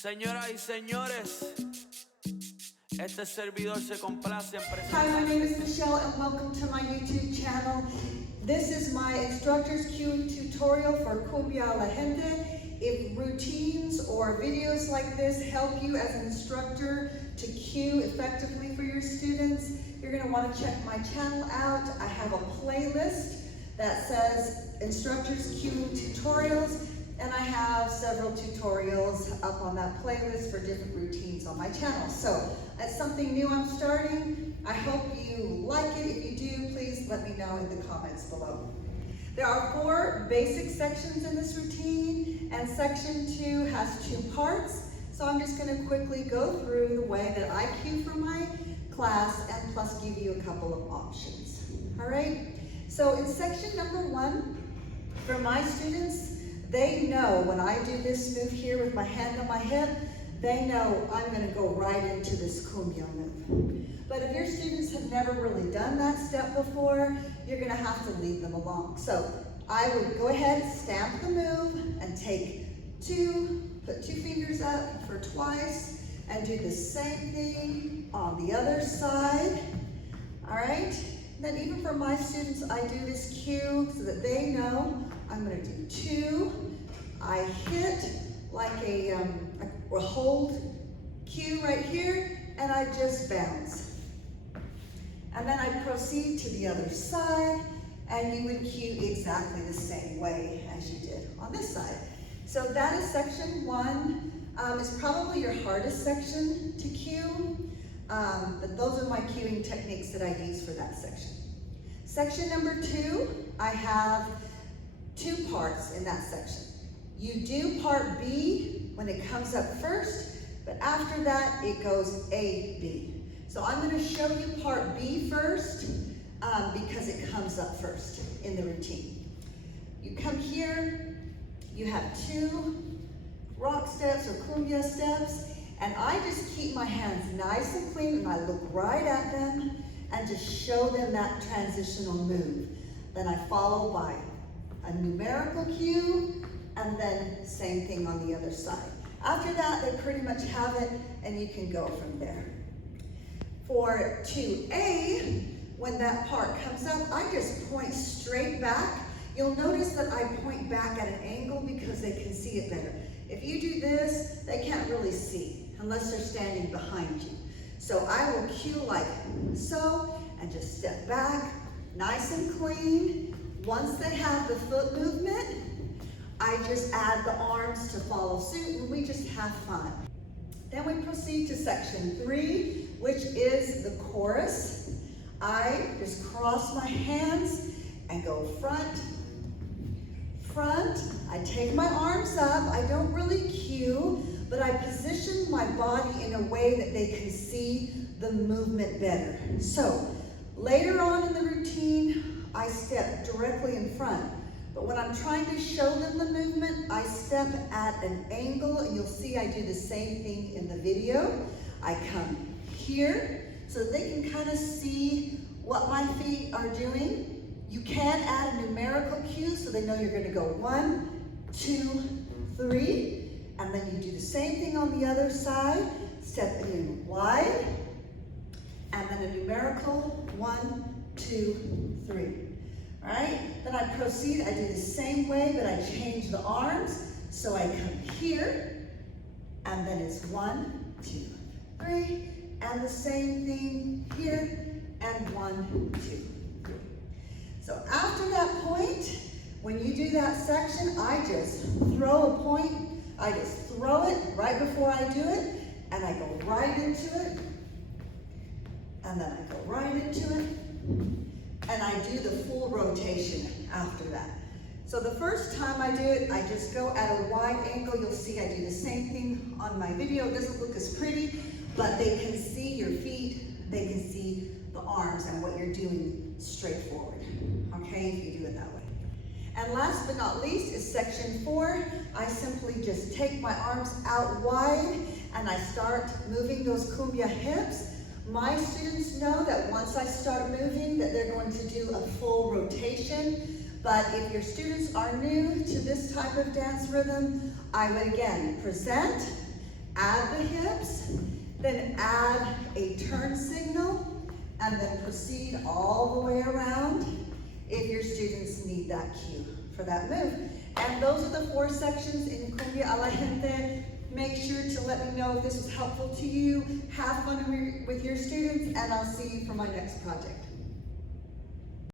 Señoras y señores, este servidor se complace en presentar. Hi, my name is Michelle and welcome to my YouTube channel. This is my instructor's cueing tutorial for Cumbia la Gente. If routines or videos like this help you as an instructor to cue effectively for your students, you're going to want to check my channel out. I have a playlist that says Instructors Cueing Tutorials, and I have several tutorials up on that playlist for different routines on my channel. So that's something new I'm starting. I hope you like it. If you do, please let me know in the comments below. There are 4 basic sections in this routine, and section 2 has 2 parts. So I'm just going to quickly go through the way that I cue for my class and plus give you a couple of options. All right? So in section number 1, for my students, they know when I do this move here with my hand on my hip, they know I'm going to go right into this cumbia move. But if your students have never really done that step before, you're going to have to lead them along. So I would go ahead, stamp the move, and take 2, put 2 fingers up for twice, and do the same thing on the other side. All right? Then even for my students, I do this cue so that they know I'm going to do 2. I hit like a hold cue right here, and I just bounce. And then I proceed to the other side, and you would cue exactly the same way as you did on this side. So that is section 1. It's probably your hardest section to cue, but those are my cueing techniques that I use for that section. Section number 2, I have 2 parts in that section. You do part B when it comes up first, but after that it goes A, B. So I'm going to show you part B first because it comes up first in the routine. You come here, you have 2 rock steps or cumbia steps, and I just keep my hands nice and clean and I look right at them and just show them that transitional move. Then I follow by a numerical cue, and then same thing on the other side. After that, they pretty much have it, and you can go from there. For 2A, when that part comes up, I just point straight back. You'll notice that I point back at an angle because they can see it better. If you do this, they can't really see unless they're standing behind you. So I will cue like so, and just step back, nice and clean. Once they have the foot movement, I just add the arms to follow suit, and we just have fun. Then we proceed to section 3, which is the chorus. I just cross my hands and go front, front. I take my arms up. I don't really cue, but I position my body in a way that they can see the movement better. So later on in the routine, I step directly in front. But when I'm trying to show them the movement, I step at an angle, and you'll see I do the same thing in the video. I come here so that they can kind of see what my feet are doing. You can add a numerical cue so they know you're going to go 1, 2, 3, and then you do the same thing on the other side. Step in wide, and then a numerical 1, 2, 3. All right, then I proceed, I do the same way, but I change the arms. So I come here, and then it's 1, 2, 3, and the same thing here, and 1, 2, 3. So after that point, when you do that section, I just throw a point. I just throw it right before I do it, and I go right into it, and then I go right into it, and I do the full rotation after that. So the first time I do it, I just go at a wide angle. You'll see I do the same thing on my video. It doesn't look as pretty, but they can see your feet, they can see the arms and what you're doing straight forward, okay, if you do it that way. And last but not least is section 4. I simply just take my arms out wide and I start moving those cumbia hips. My students know that once I start moving that they're going to do a full rotation. But if your students are new to this type of dance rhythm, I would again present, add the hips, then add a turn signal, and then proceed all the way around if your students need that cue for that move. And those are the 4 sections in Cumbia a la Gente. Make sure to let me know if this was helpful to you. Have fun with your students, and I'll see you for my next project.